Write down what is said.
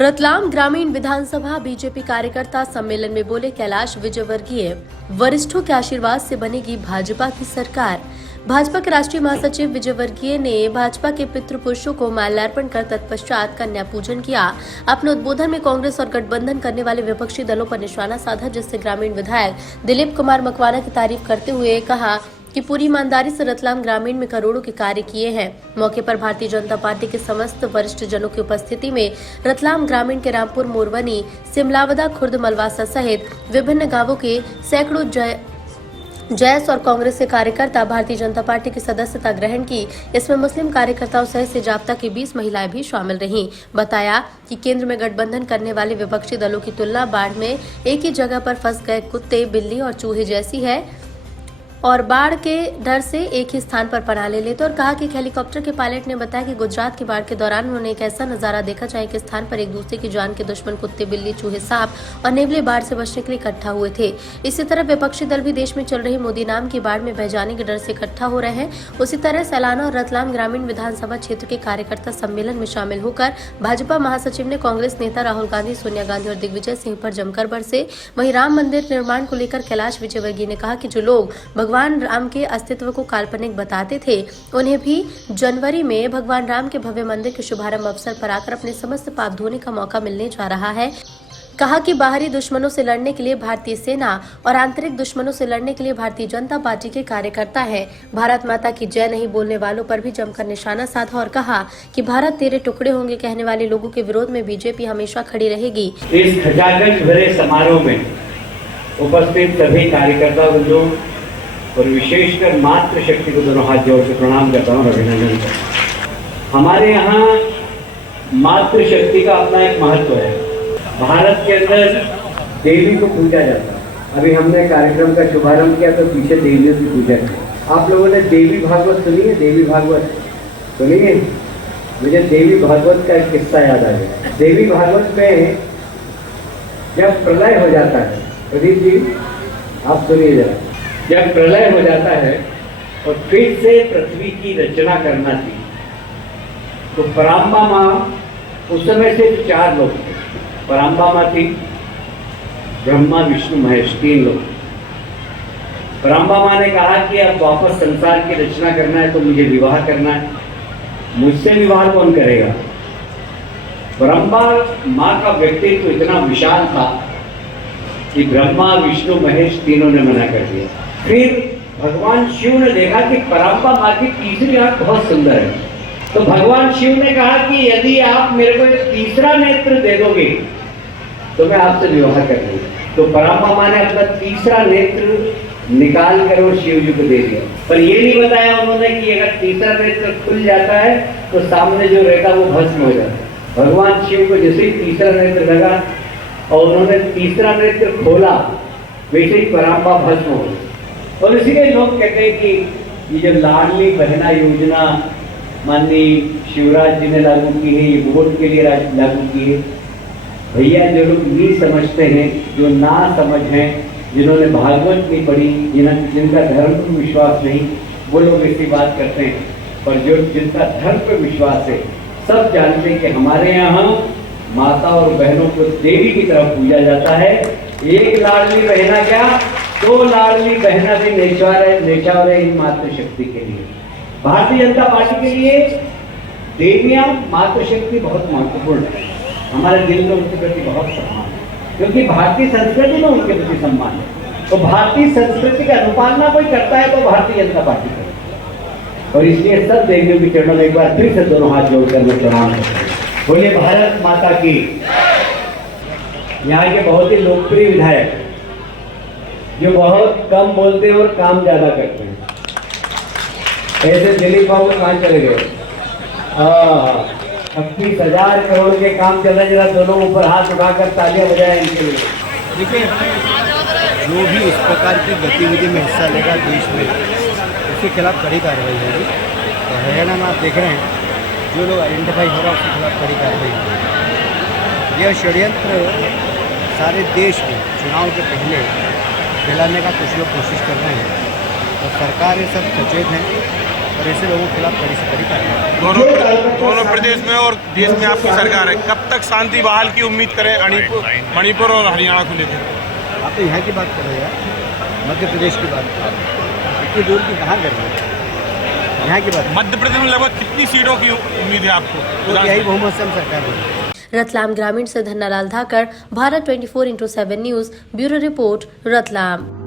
रतलाम ग्रामीण विधानसभा बीजेपी कार्यकर्ता सम्मेलन में बोले कैलाश विजयवर्गीय, वरिष्ठों के आशीर्वाद से बनेगी भाजपा की सरकार। भाजपा के राष्ट्रीय महासचिव विजयवर्गीय ने भाजपा के पितृपुरुषों को माल्यार्पण कर तत्पश्चात कन्या पूजन किया। अपने उद्बोधन में कांग्रेस और गठबंधन करने वाले विपक्षी दलों पर निशाना साधा, जिससे ग्रामीण विधायक दिलीप कुमार मकवाना की तारीफ करते हुए कहा कि पूरी ईमानदारी से रतलाम ग्रामीण में करोड़ों के कार्य किए हैं। मौके पर भारतीय जनता पार्टी के समस्त वरिष्ठ जनों की उपस्थिति में रतलाम ग्रामीण के रामपुर, मोरवनी, सिमलावदा, खुर्द, मलवासा सहित विभिन्न गांवों के सैकड़ों जैस और कांग्रेस के कार्यकर्ता भारतीय जनता पार्टी की सदस्यता ग्रहण की। इसमें मुस्लिम कार्यकर्ताओं सहित से जाब्ता की 20 महिलाएं भी शामिल रहीं। बताया कि केंद्र में गठबंधन करने वाले विपक्षी दलों की तुलना बाढ़ में एक ही जगह पर फंस गए कुत्ते, बिल्ली और चूहे जैसी है और बाढ़ के डर से एक ही स्थान पर पनाह ले लेते। और कहा कि हेलीकॉप्टर के पायलट ने बताया कि गुजरात की बाढ़ के दौरान उन्होंने एक ऐसा नजारा देखा जहां एक स्थान पर एक दूसरे की जान के दुश्मन कुत्ते, बिल्ली, चूहे, सांप और नेवले बाढ़ से बचने के लिए इकट्ठा हुए थे। इसी तरह विपक्षी दल भी देश में चल रही मोदी नाम की बाढ़ में बह जाने के डर से इकट्ठा हो रहे हैं। उसी तरह सैलाना और रतलाम ग्रामीण विधानसभा क्षेत्र के कार्यकर्ता सम्मेलन में शामिल होकर भाजपा महासचिव ने कांग्रेस नेता राहुल गांधी, सोनिया गांधी और दिग्विजय सिंह पर जमकर बरसे। वहीं राम मंदिर निर्माण को लेकर कैलाश विजयवर्गीय ने कहा कि जो लोग भगवान राम के अस्तित्व को काल्पनिक बताते थे, उन्हें भी जनवरी में भगवान राम के भव्य मंदिर के शुभारंभ अवसर पर आकर अपने समस्त पाप धोने का मौका मिलने जा रहा है। कहा कि बाहरी दुश्मनों से लड़ने के लिए भारतीय सेना और आंतरिक दुश्मनों से लड़ने के लिए भारतीय जनता पार्टी के कार्यकर्ता हैं। भारत माता की जय नहीं बोलने वालों पर भी जमकर निशाना साधा और कहा कि भारत तेरे टुकड़े होंगे कहने वाले लोगों के विरोध में बीजेपी हमेशा खड़ी रहेगी। इस खचाखच भरे समारोह में उपस्थित सभी कार्यकर्ता बंधुओं और विशेषकर मातृशक्ति को दोनों हाथ जोड़कर प्रणाम करता हूँ और अभिनंदन करता हूँ। हमारे यहाँ मातृशक्ति का अपना एक महत्व है। भारत के अंदर देवी को पूजा जाता है। अभी हमने कार्यक्रम का शुभारंभ किया तो पीछे देवियों की पूजा की। आप लोगों ने देवी भागवत सुनी है? देवी भागवत सुनी है? मुझे देवी भागवत का एक किस्सा याद आ गया। देवी भागवत में जब प्रलय हो जाता है, प्रदीप जी आप सुनिए जरा, जब प्रलय हो जाता है और फिर से पृथ्वी की रचना करना थी तो पराम्बा माँ, उस समय से 4 लोग थे। पराम्बा माँ थी, ब्रह्मा, विष्णु, महेश, 3 लोग। पराम्बा माँ ने कहा कि अब वापस संसार की रचना करना है तो मुझे विवाह करना है। मुझसे विवाह कौन करेगा? पराम्बा माँ का व्यक्तित्व इतना विशाल था कि ब्रह्मा, विष्णु, महेश तीनों ने मना कर दिया। फिर भगवान शिव ने देखा कि पराम्बा माँ की तीसरी आंख बहुत सुंदर है, तो भगवान शिव ने कहा कि यदि आप मेरे को एक तीसरा नेत्र दे दोगे तो मैं आपसे विवाह कर लूंगा। तो पराम्बा माँ ने अपना तीसरा नेत्र निकाल कर वो शिव जी को दे दिया। पर ये नहीं बताया उन्होंने कि अगर तीसरा नेत्र खुल जाता है तो सामने जो रहता वो भस्म हो जाता है। भगवान शिव को जैसे ही तीसरा नेत्र लगा और उन्होंने तीसरा नेत्र खोला, वैसे ही पराम्बा भस्म हो गई। और इसीलिए लोग कहते हैं कि ये जो लाडली बहना योजना माननीय शिवराज जी ने लागू की है, ये वोट के लिए लागू की है। भैया जो लोग नहीं समझते हैं, जो ना समझ हैं, जिन्होंने भागवत नहीं पढ़ी, जिनका धर्म पर विश्वास नहीं, वो लोग ऐसी बात करते हैं। पर जो जिनका धर्म पर विश्वास है, सब जानते हैं कि हमारे यहाँ माता और बहनों को देवी की तरफ पूजा जाता है। एक लाडली बहना क्या, 2 लाडली बहना भी नेचार है इन मातृशक्ति के लिए। भारतीय जनता पार्टी के लिए देवियां, मातृशक्ति बहुत महत्वपूर्ण है। हमारे दिल में उनके प्रति बहुत सम्मान है, क्योंकि भारतीय संस्कृति में उनके प्रति सम्मान है। तो भारतीय संस्कृति का अनुपालना कोई करता है तो भारतीय जनता पार्टी करती है। और इसलिए सब देवियों के चरणों में एक बार फिर से दोनों हाथ जोड़कर मैं प्रणाम करता हूँ। बोलिए भारत माता की। यहाँ के बहुत ही लोकप्रिय विधायक जो बहुत कम बोलते हैं और काम ज्यादा करते हैं, ऐसे दिलीप बाबू कहाँ चले गए? 26,000 करोड़ के काम चल रहे। जरा दोनों ऊपर हाथ उठाकर तालियां बजाएं इनके लिए। देखिए, जो भी इस प्रकार की गतिविधि में हिस्सा लेगा देश में, उसके खिलाफ कड़ी कार्रवाई होगी। तो हरियाणा में आप देख रहे हैं जो लोग आइडेंटिफाई हो रहा है उसके खिलाफ कड़ी कार्रवाई होगी। यह षड्यंत्र सारे देश में चुनाव के पहले फैलाने का कुछ लोग कोशिश कर रहे हैं, और सरकार ये सब सचेत हैं और ऐसे लोगों के खिलाफ कड़ी से कड़ी कार्रवाई। दोनों प्रदेश में और देश में आपकी सरकार है, कब तक शांति बहाल की उम्मीद करें मणिपुर और हरियाणा को लेकर? आप तो यहाँ की बात कर रहे हैं, मध्य प्रदेश की बात कर रहे हैं, इतनी दूर की कहाँ कर रहे हैं? यहाँ की बात। मध्य प्रदेश में लगभग कितनी सीटों की उम्मीद है आपको? तो यही बहुमत से हम सरकार बनी। रतलाम ग्रामीण से Dhannalal Dhakar, Bharat 24/7 news, bureau report, Ratlam.